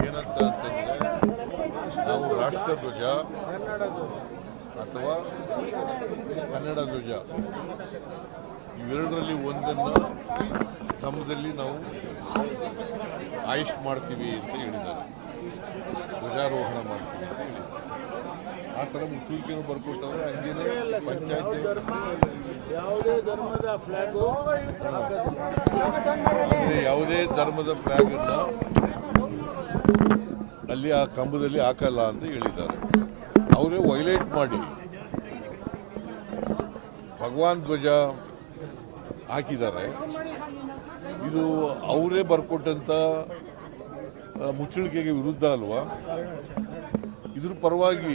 ಏನಂತ ನಾವು ರಾಷ್ಟ್ರಧ್ವಜ ಅಥವಾ ಕನ್ನಡ ಧ್ವಜ ಇವೆರಡರಲ್ಲಿ ಒಂದನ್ನು ಸ್ತಂಭದಲ್ಲಿ ನಾವು ಆಯುಷ್ ಮಾಡ್ತೀವಿ. ಅಂತ ಹೇಳಿದ್ದಾರೆ ಧ್ವಜಾರೋಹಣ ಮಾಡ್ತೀವಿ ಅಂತ ಹೇಳಿದ್ದಾರೆ ಆ ಥರ ಮುಚ್ಚುವಿಕೆನೂ ಬರ್ಕೊಟ್ಟವ್ರೆ ಹಂಗೇನೆ ಪಂಚಾಯತ್ ಯಾವುದೇ ಧರ್ಮದ ಫ್ಲಾಗು ಅಂದ್ರೆ ಯಾವುದೇ ಧರ್ಮದ ಫ್ಲಾಗ್ ಅನ್ನ ಅಲ್ಲಿ ಆ ಕಂಬದಲ್ಲಿ ಹಾಕಲ್ಲ ಅಂತ ಹೇಳಿದ್ದಾರೆ. ಅವರೇ ವೈಲೇಟ್ ಮಾಡಿ. ಭಗವಾನ್ ಧ್ವಜ ಹಾಕಿದ್ದಾರೆ. ಇದು ಅವರೇ ಬರ್ಕೊಟ್ಟಂತ ಮುಚ್ಚಳಿಕೆಗೆ ವಿರುದ್ಧ ಅಲ್ವಾ? ಇದ್ರ ಪರವಾಗಿ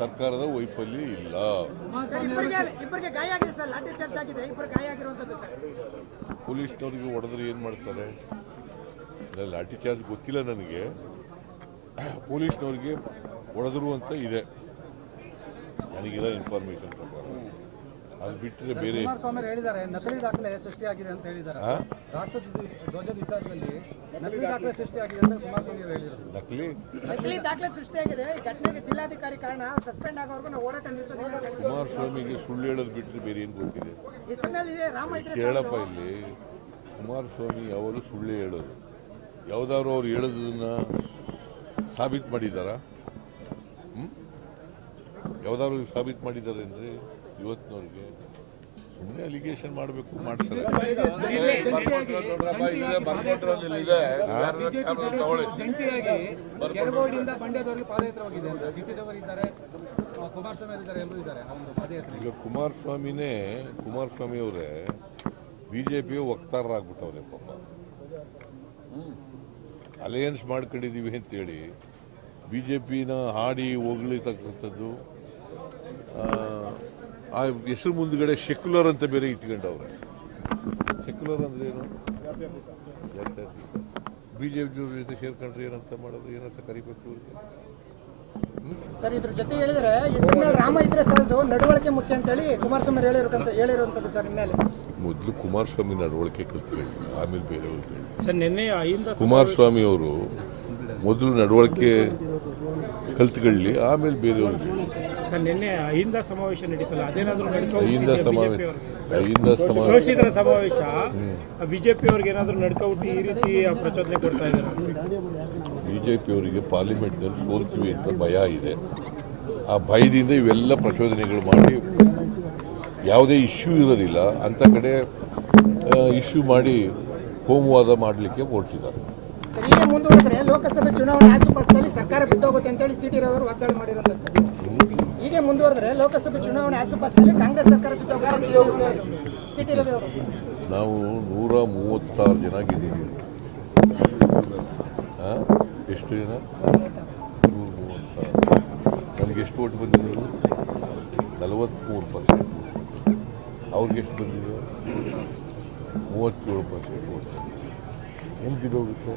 ಸರ್ಕಾರದ ವೈಫಲ್ಯ ಇಲ್ಲ. ಪೊಲೀಸ್ನವರಿಗೆ ಹೊಡೆದ್ರೆ ಏನು ಮಾಡ್ತಾರೆ? ಲಾಠಿ ಚಾರ್ಜ್ ಗೊತ್ತಿಲ್ಲ ನನಗೆ. ಪೊಲೀಸ್ನವ್ರಿಗೆ ಹೊಡೆದ್ರು ಅಂತ ಇದೆ. ನನಗಿರೋ ಇನ್ಫಾರ್ಮೇಶನ್ ಪ್ರಕಾರ. ಅದು ಬಿಟ್ಟರೆ ಬೇರೆ ಕುಮಾರಸ್ವಾಮಿ ಹೇಳಿದ್ದಾರೆ ನಕಲಿ ದಾಖಲೆ ಸೃಷ್ಟಿಯಾಗಿದೆ ಅಂತ ಹೇಳಿದ್ದಾರೆ? ರಾಷ್ಟ್ರ ಧ್ವಜ ವಿಚಾರದಲ್ಲಿ ನಕಲಿ ದಾಖಲೆ ಸೃಷ್ಟಿಯಾಗಿದೆ ಅಂತ ಕುಮಾರಸ್ವಾಮಿ ಅವರು ಹೇಳಿದರು ನಕಲಿ? ನಕಲಿ ದಾಖಲೆ ಸೃಷ್ಟಿಯಾಗಿದೆ ಈ ಘಟನೆಗೆ ಜಿಲ್ಲಾಧಿಕಾರಿ ಕಾರಣ ಸಸ್ಪೆಂಡ್ ಆಗೋವರೆಗೂ ನಾವು ಹೋರಾಟ ನಿಲ್ಲಿಸೋದಿಲ್ಲ ಕುಮಾರಸ್ವಾಮಿಗೆ ಸುಳ್ಳು ಹೇಳೋದು ಬಿಟ್ಟರೆ ಬೇರೆ ಏನು ಗೊತ್ತಿದೆ? ಹೆಸರಿನಲ್ಲಿ ಇದೆ ರಾಮ ಕೇಳಪ್ಪ ಇಲ್ಲಿ. ಕುಮಾರಸ್ವಾಮಿ ಅವರು ಸುಳ್ಳೇ ಹೇಳೋದು. ಯಾವ್ದಾದ್ರು ಅವ್ರು ಹೇಳೋದನ್ನ ಸಾಬೀತು ಮಾಡಿದಾರಾ ಹ್ಞೂ ಯಾವ್ದಾದ್ರು ಸಾಬೀತು ಮಾಡಿದ್ದಾರೆ ಅಂದ್ರೆ ಇವತ್ತಿನವ್ರಿಗೆ ಸುಮ್ಮನೆ ಅಲಿಗೇಷನ್ ಮಾಡಬೇಕು ಮಾಡ್ತಾರೆ. ಈಗ ಕುಮಾರಸ್ವಾಮಿನೇ ಕುಮಾರಸ್ವಾಮಿ ಅವರೇ ಬಿಜೆಪಿಯ ವಕ್ತಾರರಾಗ್ಬಿಟ್ಟವ್ರೆ ಪಾಪ. ಅಲಯನ್ಸ್ ಮಾಡ್ಕೊಂಡಿದೀವಿ ಅಂತೇಳಿ ಬಿಜೆಪಿನ ಹಾಡಿ ಹೊಗಳಿತಕ್ಕಂಥದ್ದು ಆ, ಆ ಹೆಸರು ಮುಂದ್ಗಡೆ ಸೆಕ್ಯುಲರ್ ಅಂತ ಬೇರೆ ಇಟ್ಕೊಂಡವ್ರೆ. ಸೆಕ್ಯುಲರ್ ಅಂದ್ರೆ ಏನು? ಬಿಜೆಪಿ ಜೊತೆ ಸೇರ್ಕೊಂಡ್ರೆ ಏನಂತ ಮಾಡೋದು ಏನಂತ ಕರಿಬೇಕು? ಸರ್ ಇದ್ರ ಜೊತೆ ಹೇಳಿದ್ರೆ ಹೆಸರಿನಲ್ಲಿ ರಾಮ ಇದ್ರೆ ಸಾಲದು ನಡವಳಿಕೆ ಮುಖ್ಯ ಅಂತ ಹೇಳಿ ಕುಮಾರಸ್ವಾಮಿ ಹೇಳಿರುವಂತ ಹೇಳಿರುವಂತದ್ದು ಸರ್ ಮೇಲೆ ಮೊದಲು ಕುಮಾರಸ್ವಾಮಿ ನಡವಳಿಕೆ ಕಲ್ತ್ಕೊಳ್ಳಿ ಆಮೇಲೆ ಬೇರೆಯವ್ರು ಹೇಳಿ ಸರ್ ನಿನ್ನೆ ಕುಮಾರಸ್ವಾಮಿ ಅವರು ಮೊದಲು ನಡವಳಿಕೆ ಕಲ್ತ್ಕೊಳ್ಳಿ ಆಮೇಲೆ ಬೇರೆಯವ್ರಿಗೆ. ಸರ್ ನಿನ್ನೆ ಅಹಿಂದ ಸಮಾವೇಶ ನಡೀತಲ್ಲ ಅದೇನಾದರೂ ಅಹಿಂದ ಸಮಾವೇಶ ಅಹಿಂದ ಸಮಾವೇಶ ಶೋಷಿತರ ಸಮಾವೇಶ. ಬಿಜೆಪಿ ಅವ್ರಿಗೆ ಏನಾದರೂ ನಡ್ಕೊಬಿಟ್ಟು ಈ ರೀತಿ ಪ್ರಚೋದನೆ ಕೊಡ್ತಾ ಇದ್ದಾರೆ? ಬಿಜೆಪಿ ಅವರಿಗೆ ಪಾರ್ಲಿಮೆಂಟ್ನಲ್ಲಿ ಸೋಲ್ತೀವಿ ಅಂತ ಭಯ ಇದೆ. ಆ ಭಯದಿಂದ ಇವೆಲ್ಲ ಪ್ರಚೋದನೆಗಳು ಮಾಡಿ ಯಾವುದೇ ಇಶ್ಯೂ ಇರೋದಿಲ್ಲ. ಅಂತ ಕಡೆ ಇಶ್ಯೂ ಮಾಡಿ ಹೋಮವಾದ ಮಾಡಲಿಕ್ಕೆ ಹೊರಟಿದ್ದಾರೆ. ಸರ್ ಹೀಗೆ ಮುಂದುವರೆದ್ರೆ ಲೋಕಸಭೆ ಚುನಾವಣೆ ಆಸುಪಾಸಿನಲ್ಲಿ ಸರ್ಕಾರ ಬಿದ್ದೋಗುತ್ತೆ ಅಂತೇಳಿ ಸಿಟಿ ರವರು ವಾಗ್ದಾಳಿ ಮಾಡಿರೋದು ಸರ್. ಹೀಗೆ ಮುಂದುವರೆದ್ರೆ ಲೋಕಸಭೆ ಚುನಾವಣೆ ಆಸುಪಾಸಿನಲ್ಲಿ ಕಾಂಗ್ರೆಸ್ ಸರ್ಕಾರ ಬಿದ್ದೋಗುತ್ತೆ ಸಿಟಿ ರವಿ ಅವರು ನಾವು ನೂರ ಮೂವತ್ತಾರು ಜನ ಗೆದ್ದಿದ್ದೀವಿ. ಆ? ಎಷ್ಟು ಜನ? ನೂರ ಮೂವತ್ತಾರು. ನಮ್ಗೆ ಎಷ್ಟು ಓಟ್ ಬಂದಿದೆ? ನಲವತ್ತ್ಮೂರು ಪರ್ಸೆಂಟ್. ಅವ್ರಿಗೆ ಎಷ್ಟು ಬಂದಿದೆ? ಮೂವತ್ತೇಳು ಪರ್ಸೆಂಟ್ ಓಟ್ ಹೆಂಗೆ ಬಿದ್ದೋಗುತ್ತೆ?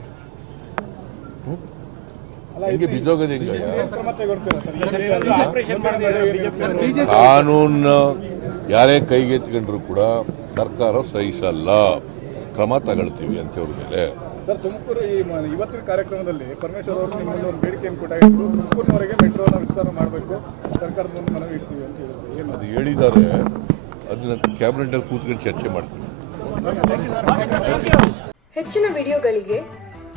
ಹೆಂಗೆ ಬಿದ್ದೋಗೋದು ಹೆಂಗೆ? ಆಪರೇಷನ್ ಮಾಡಿದ್ದಾರೆ ಬಿಜೆಪಿ ಕಾನೂನ ಯಾರೇ ಕೈಗೆತ್ಕೊಂಡ್ರು ಕೂಡ ಸರ್ಕಾರ ಸಹಿಸಲ್ಲ. ಕ್ರಮ ತಗೊಳ್ತೀವಿ ಅಂತವ್ರ ಮೇಲೆ. ಸರ್ ತುಮಕೂರು ಈ ಮ- ಇವತ್ತಿನ ಕಾರ್ಯಕ್ರಮದಲ್ಲಿ ಪರಮೇಶ್ವರ್ ಅವರು ನಿಮ್ಮಲ್ಲಿ ಒಂದು ಬೇಡಿಕೆಯನ್ನು ಕೊಟ್ಟಾಗಿತ್ತು ತುಮಕೂರಿನವರೆಗೆ ಮೆಟ್ರೋನ ವಿಸ್ತಾರ ಮಾಡಬೇಕು ಸರ್ಕಾರದ ಮುಂದೆ ಮನವಿ ಇಡ್ತೀವಿ ಅಂತ ಹೇಳಿದ್ರು. ಏನು ಅದು ಹೇಳಿದ್ದಾರೆ ಅದನ್ನ ಕ್ಯಾಬಿನೆಟ್ ಕೂತ್ಕೊಂಡು ಚರ್ಚೆ ಮಾಡ್ತೀವಿ ಹೆಚ್ಚಿನ ವಿಡಿಯೋಗಳಿಗೆ